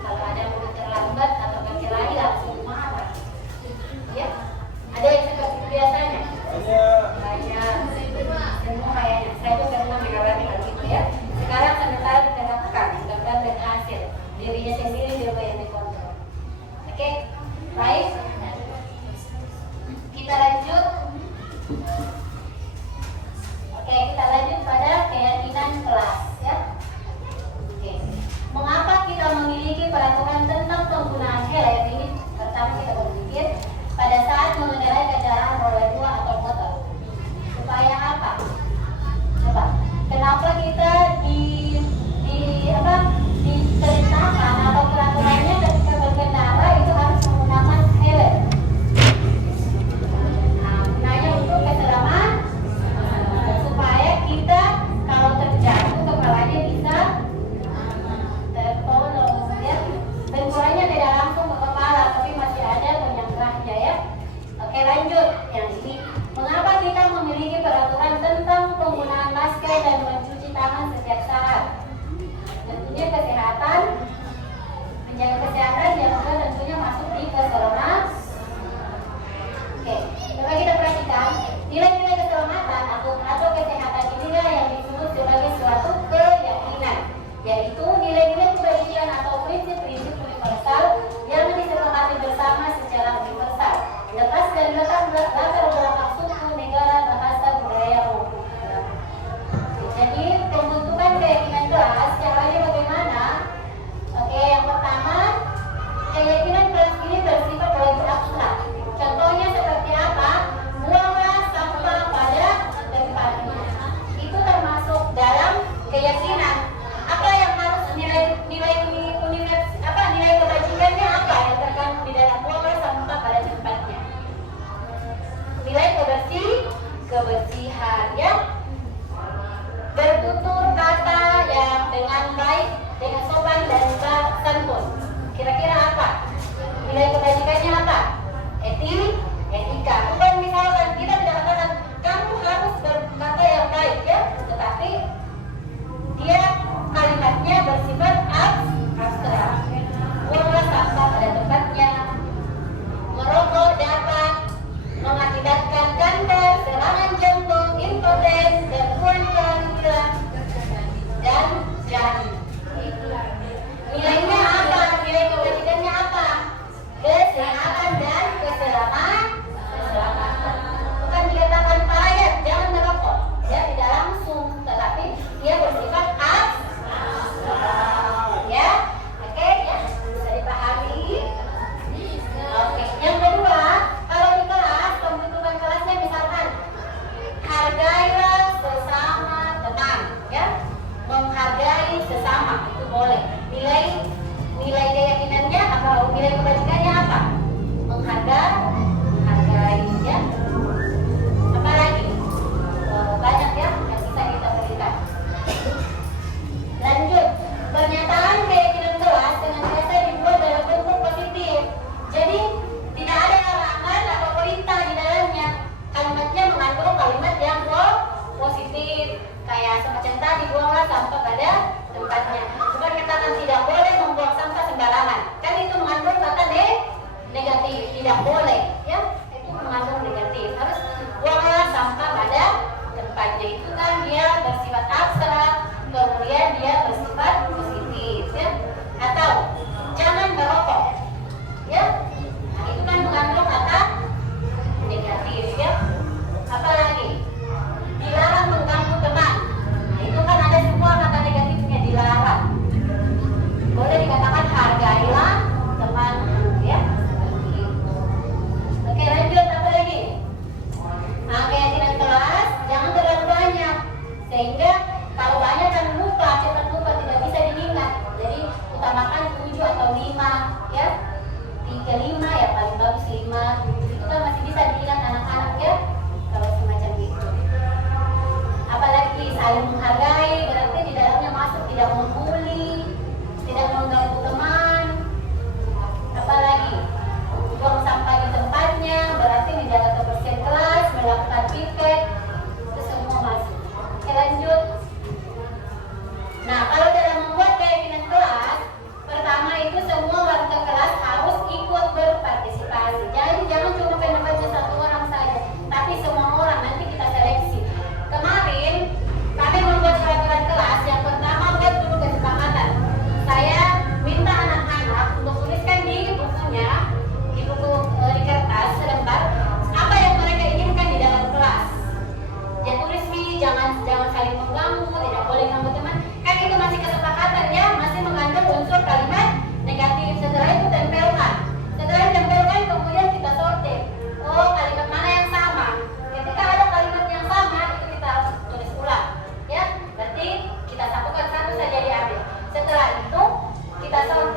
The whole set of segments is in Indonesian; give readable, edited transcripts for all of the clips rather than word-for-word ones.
kalau ada murid terlambat atau berkelahi langsung marah. Ya, ada yang seperti itu biasanya. Banyak. Semua kayaknya. Saya juga pernah mengalami hal itu ya. Sekarang sementara diterapkan, mudah-mudahan berhasil. Dirinya sendiri juga yang dikontrol. Oke, baik. Kita lanjut. Oke, kita lanjut pada keyakinan kelas ya. Oke. Mengapa kita memiliki peraturan tentang penggunaan helm ini? Pertama kita berpikir pada saat mengendarai kendaraan roda 2 atau motor. Supaya apa? Coba. Kenapa kita diperintahkan atau peraturannya ketika berkendara itu harus menggunakan helm? Nah, gunanya untuk keselamatan supaya kita kalau terjatuh kepalanya bisa tertolong ya. Benturannya tidak langsung ke kepala tapi masih ada penyanggahnya ya. Oke, lanjut yang ini. Mengapa kita memiliki peraturan tentang penggunaan masker dan mencuci tangan setiap saat? Tentunya kesehatan, menjaga kesehatan yang juga tentunya masuk di keselamatan. Oke, coba kita perhatikan nilai-nilai keselamatan atau kesehatan inilah yang disebut sebagai suatu keyakinan, yaitu nilai-nilai kebajikan atau prinsip-prinsip universal yang disepakati bersama secara universal, lepas dari latar belakang suku, negara, bahasa, budaya maupun agama. Jadi pembentukan keyakinan kelas caranya bagaimana? Oke, yang pertama, keyakinan kelas ini bersifat lebih abstrak. Contohnya seperti apa? Buanglah sampah pada tempatnya. Itu termasuk dalam keyakinan. Apa yang harus nilai kebajikannya apa yang terkandung di dalam buanglah sampah pada tempatnya? Nilai kebersihan ya. Bertutur kata yang dengan baik, dengan sopan dan santun. Kira-kira apa? Nilai kebajikannya apa? Etika. Bukan misalkan kita tidak katakan kamu harus berkata yang baik ya, tetapi dia kalimatnya bersifat abstrak. Buanglah sampah pada tempatnya. Merokok dapat mengakibatkan kanker, serangan jantung, impoten, gangguan kehamilan dan janin. Nilainya apa? Nilai kebajikannya apa? Kesehatan dan keselamatan. Bukan dikatakan payah, jangan merokok. Ya, tidak langsung, tetapi dia bersifat abstrak. Ya, oke ya, bisa dipahami. Oke, yang kedua, kalau di kelas pembentukan kelasnya misalkan hargailah sesama teman, ya, menghargai sesama itu boleh. Nilai keyakinannya apa? Nilai kebajikannya apa? Menghargai, ya. Apalagi banyak ya yang bisa kita berikan. Lanjut, pernyataan keyakinan kelas dengan biasa dibuat dalam bentuk positif. Jadi tidak ada larangan atau perintah di dalamnya. Kalimatnya mengandung kalimat yang positif, kayak semacam tadi buanglah sampah pada tempatnya. Bukan katakan tidak boleh membuang sampah sembarangan. Kan itu mengandung kata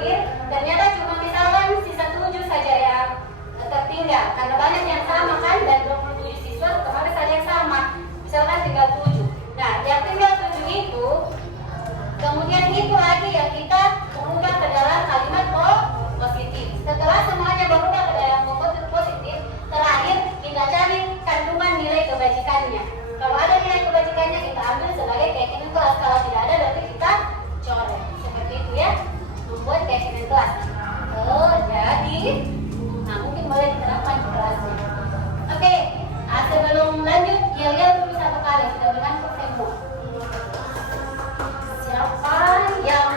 diambil, ternyata cuma misalkan sisa 7 saja yang tertinggal. Karena banyak yang sama kan, dan 27 siswa otomatis ada yang sama. Misalkan tinggal 7. Nah, yang tinggal 7 itu, kemudian itu lagi yang kita ubah ke dalam kalimat positif. Setelah semuanya berubah ke dalam positif, terakhir kita cari kandungan nilai kebajikannya. Kalau ada nilai kebajikannya kita ambil sebagai keyakinan kelas. Kalau tidak ada berarti kita coret. Seperti itu ya, membuat keyakinan kelas. Jadi, nah mungkin boleh diterapkan di kelasnya. Oke, nah, sebelum lanjut, yel-yel dulu satu kali sudah mengantuk semua. Siapa yang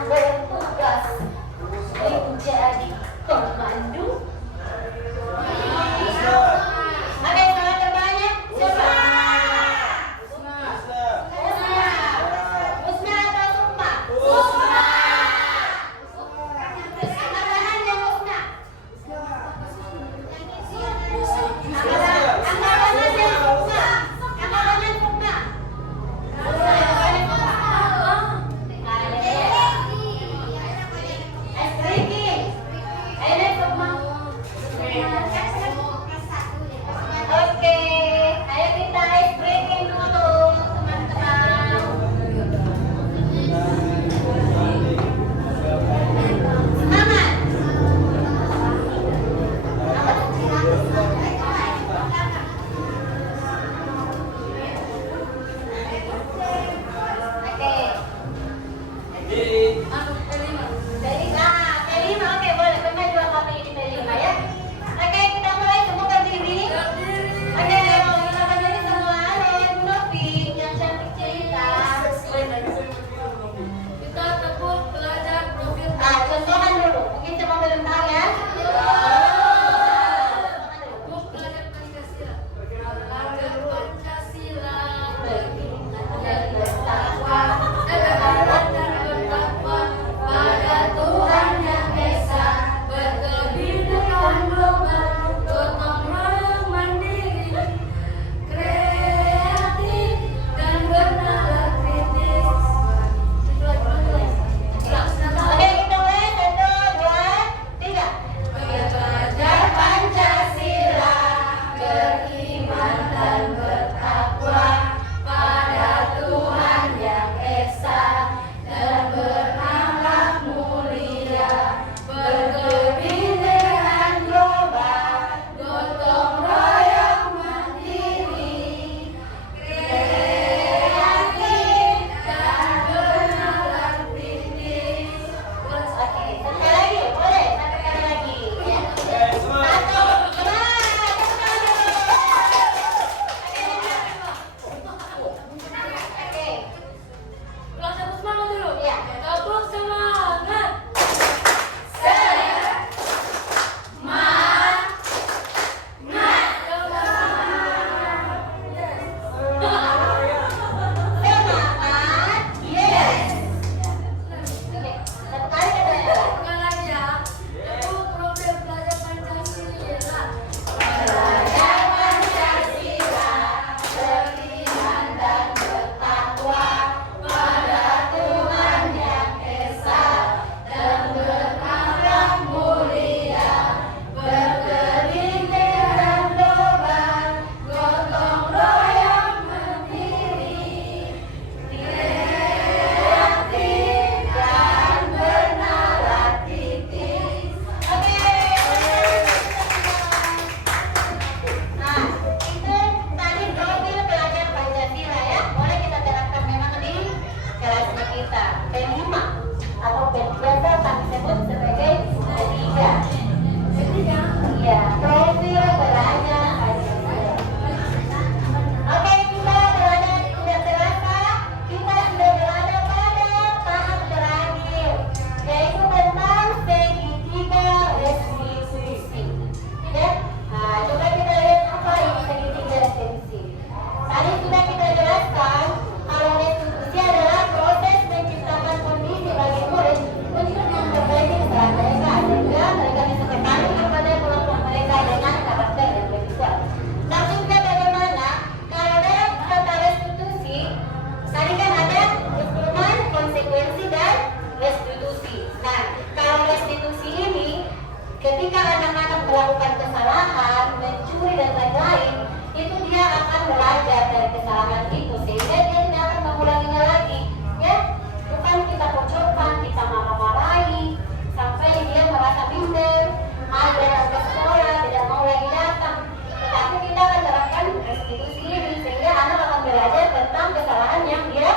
kesalahan itu sehingga dia tidak akan mengulanginya lagi. Ya, bukan kita pojokkan, kita marah-marahi sampai dia merasa minder, malas datang ke sekolah, tidak mau lagi datang. Tetapi kita akan terapkan restitusi ini sehingga anak akan belajar tentang kesalahan yang dia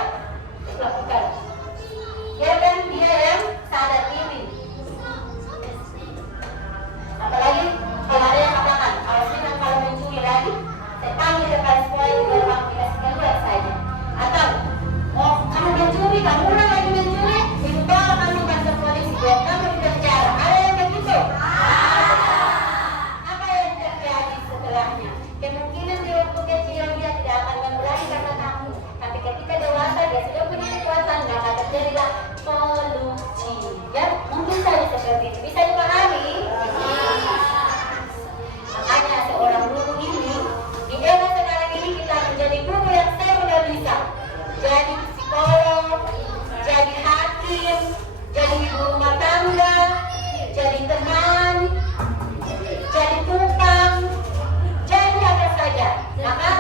lakukan. Ya kan, dia yang sadar diri. Apalagi kalau ada yang katakan, kalau mencuri lagi, saya panggil ke kepala sekolah juga orang aplikasikan luar saja. Atau, oh kamu mencuri, kamu ulang lagi mencuri, itu bawa kamu kantor polisi, buat kamu di penjara. Ada yang begitu? Apa yang terjadi setelahnya? Kemungkinan di waktu kecil dia tidak akan mengulangi karena takut, tapi ketika dewasa dia sudah punya kekuatan, maka terjadilah polusi. Ya, mungkin saja seperti itu. Bisa dipahami? Makanya seorang guru ini di era sekarang ini kita menjadi guru yang serba bisa. Jadi psikolog, jadi hakim, jadi ibu rumah tangga, jadi teman, jadi tukang, jadi apa saja. Maka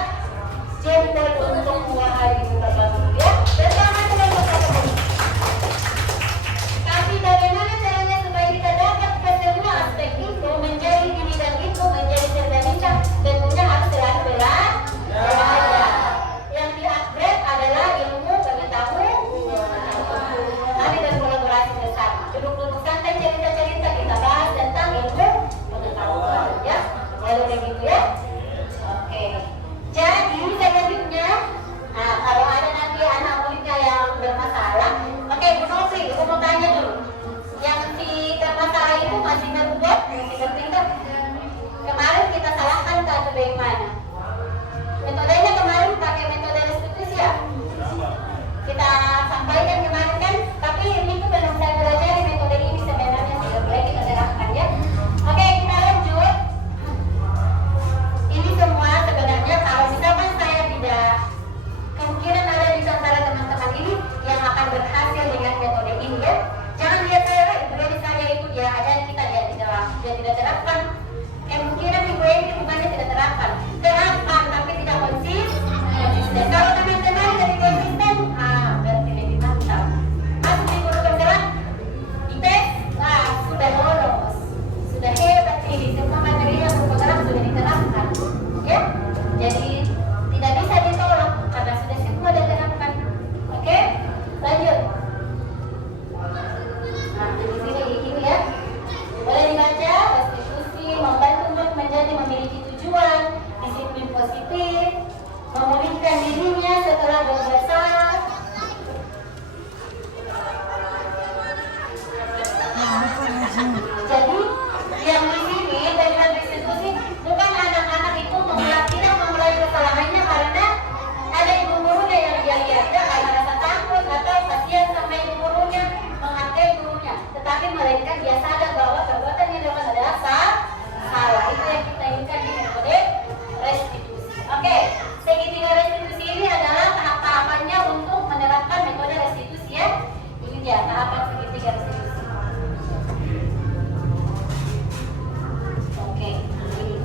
jadi perlu untuk menguasai sesuatu ya. Bersama dengan teman-teman. Tapi bagaimana caranya supaya kita dapat ke semua aspek itu menjadi ini dan itu menjadi serba bisa? Tentunya harus selalu belajar. Yang di-upgrade adalah ilmu pengetahuan. Nanti berkolaborasi bersama. Duduk-duduk santai cerita-cerita kita bahas tentang ilmu pengetahuan ya. Lalu begitu ya. Oke. Jadi selanjutnya, nah kalau ada nanti anak muridnya yang bermasalah, oke Bu Novi, aku mau tanya dulu. Yang di bermasalah itu masih berbuat, masih bertindak. Kemarin kita salahkan ke atau bagaimana? Metodenya kemarin pakai metode restitusi ya? Kita sampaikan kemarin kan, tapi ini tuh belum saya pelajari metode ini sebenarnya sudah boleh kita terapkan ya. Oke, kita lanjut. Ini semua sebenarnya kalau misalkan saya tidak, kemungkinan ada di antara teman-teman ini yang akan berhasil dengan metode ini ya. Jangan lihat saya itu dari saya itu dia ada kita dia tidak terapkan. Kemungkinan ibu ini bukannya tidak terapkan, tapi tidak konsisten. Kalau teman-teman dari konsisten, berarti lebih mantap. Masuk di guru penggerak, dites, sudah lolos, sudah hebat ini, semua materi yang penggerak sudah diterapkan, ya. Jadi tidak bisa ditolak karena sudah semua diterapkan. Oke, lanjut. Nah, di sini ini ya. Boleh dibaca, restitusi membantu untuk memiliki tujuan, disiplin positif, memulihkan dirinya setelah berbuat salah. Jadi yang di sini dengan restitusi bukan anak-anak itu tidak memulai kesalahannya karena ada ibu gurunya yang dia lihat karena rasa takut atau kasihan sama ibu gurunya, menghargai gurunya, tetapi melainkan dia sadar bahwa perbuatan yang dilakukan adalah salah. Itu yang kita inginkan di metode restitusi. Oke, segitiga restitusi ini adalah tahap-tahapannya untuk menerapkan metode restitusi ya. Ini dia tahapan segitiga restitusi. Oke, ini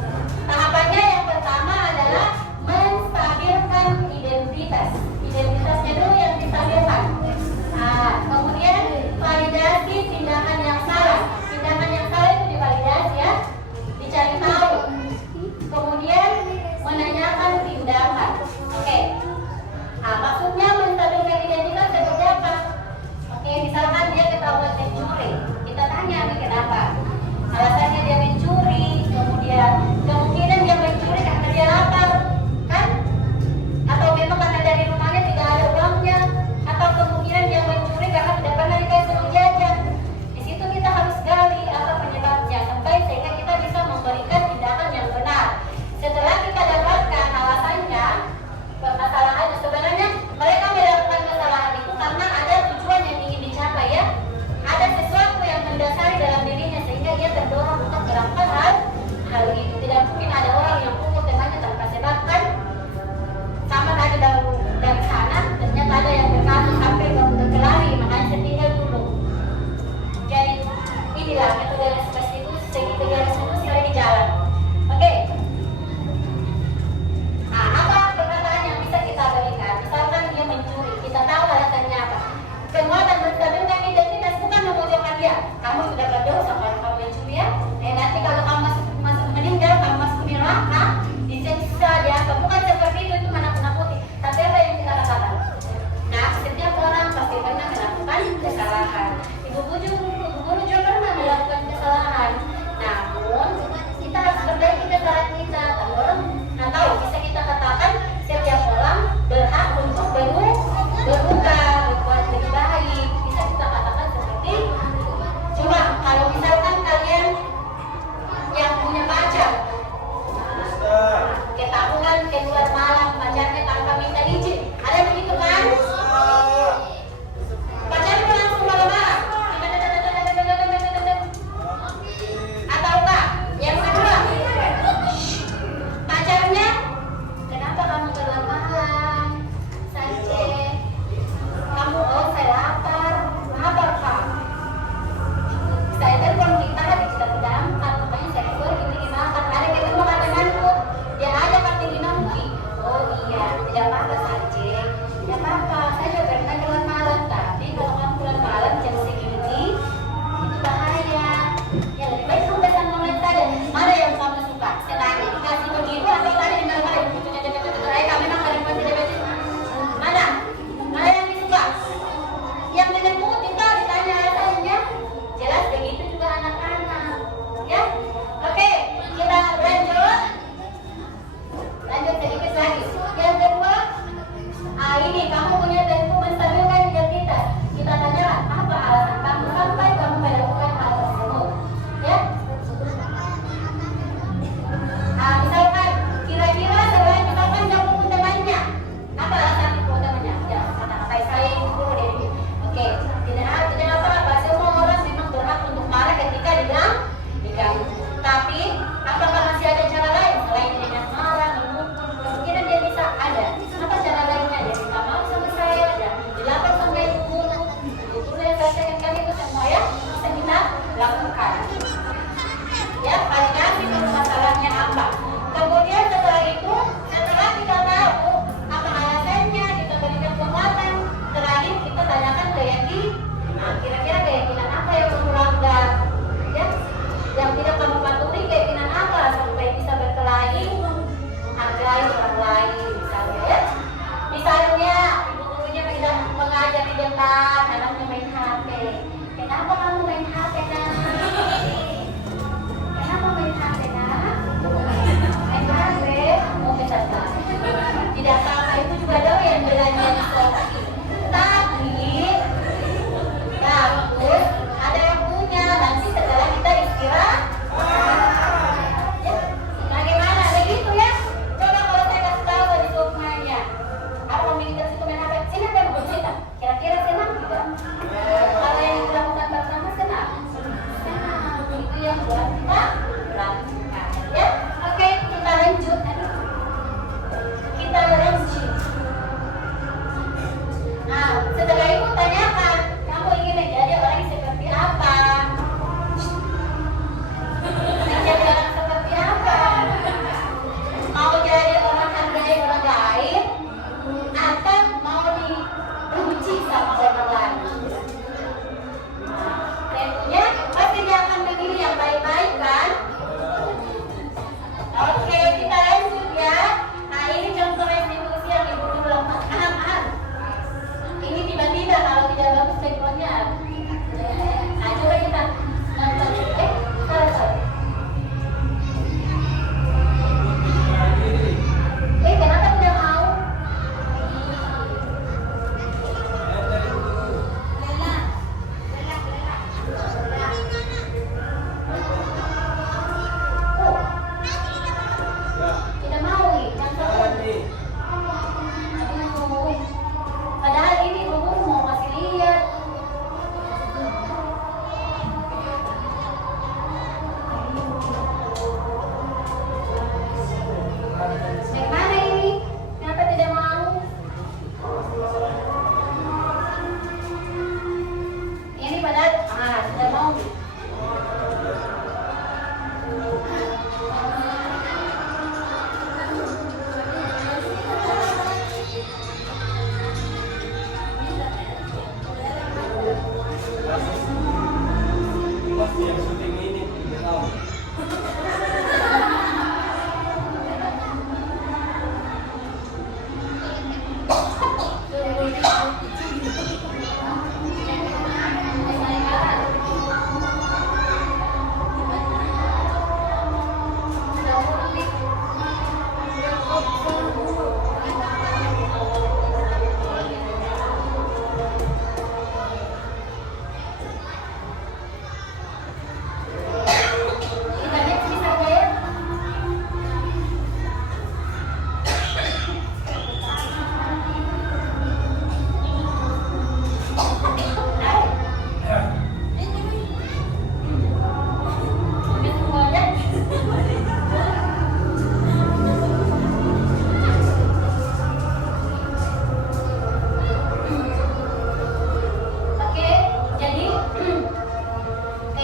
tahapannya yang pertama adalah menstabilkan identitas. Identitasnya dulu yang distabilkan. Kemudian validasi tindakan yang salah. kamu sudah berdosa kalau kamu mencuri ya. Nanti kalau kamu masuk meninggal, kamu masuk ke neraka, disiksa dia. Bukan seperti itu menakut-nakuti. Tapi apa yang kita katakan? Nah, setiap orang pasti pernah melakukan kesalahan. Ibu guru juga pernah melakukan kesalahan. Namun kita harus perbaiki kesalahan kita. Tapi orang nggak tahu. Bisa kita katakan setiap orang berhak untuk berubah, berbuat lebih baik. Bisa kita katakan seperti itu. Cuma kalau misalkan kalian yang punya pacar, ketahuan keluar malam pacarnya tanpa minta izin, ada begitu kan? Pacarnya langsung marah-marah, gimana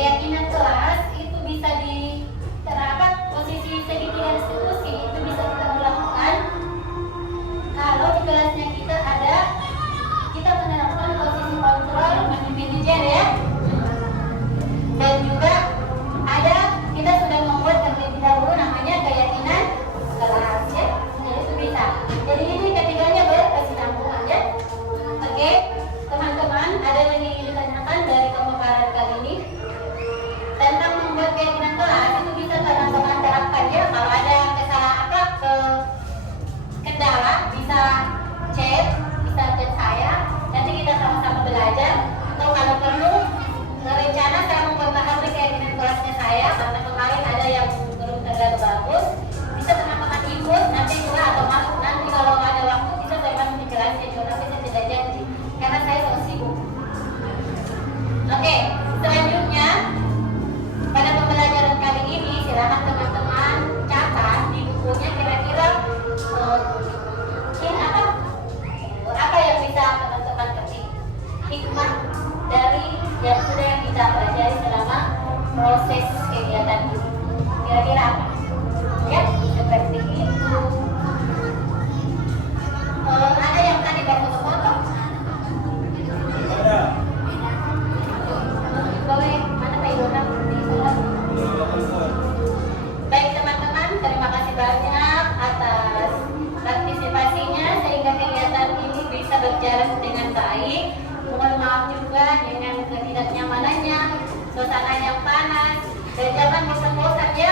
keyakinan kelas itu bisa diterapkan posisi segitiga distribusi itu bisa kita melakukan kalau di kelasnya kita menerapkan posisi kontrol manajer ya, dan juga kita sudah membuat terlebih dahulu namanya keyakinan kelas ya, jadi itu bisa. Jadi ini ketiganya berkesinambungan ya. Oke, teman-teman, ada yang ingin ditanyakan dari pemaparan kali ini tentang membuat keyakinan kelas? Itu bisa teman-teman terapkan ya. Kalau ada kendala bisa chat saya, nanti kita sama-sama belajar. Atau kalau perlu rencana saya memperbaharui keyakinan kelasnya saya karena kemarin ada yang belum terlalu bagus, bisa teman-teman ikut nanti juga atau masuk nanti kalau ada waktu bisa teman-teman dijelasin, tapi saya tidak janji karena saya sangat sibuk. Oke, selanjutnya pada pembelajaran kali ini silakan teman-teman catat di bukunya kira-kira apa yang bisa teman-teman ketik hikmah dari yang sudah kita pelajari selama proses kegiatan ini. Kira-kira apa? Ya, seperti itu. Ada yang tadi berfoto-foto? Ada. Boleh, mana Pak Idona? Baik teman-teman, terima kasih banyak atas partisipasinya sehingga kegiatan ini bisa berjalan dengan baik. Mohon maaf juga dengan ketidaknyamanannya, suasana yang panas, dan jangan bosan-bosan ya.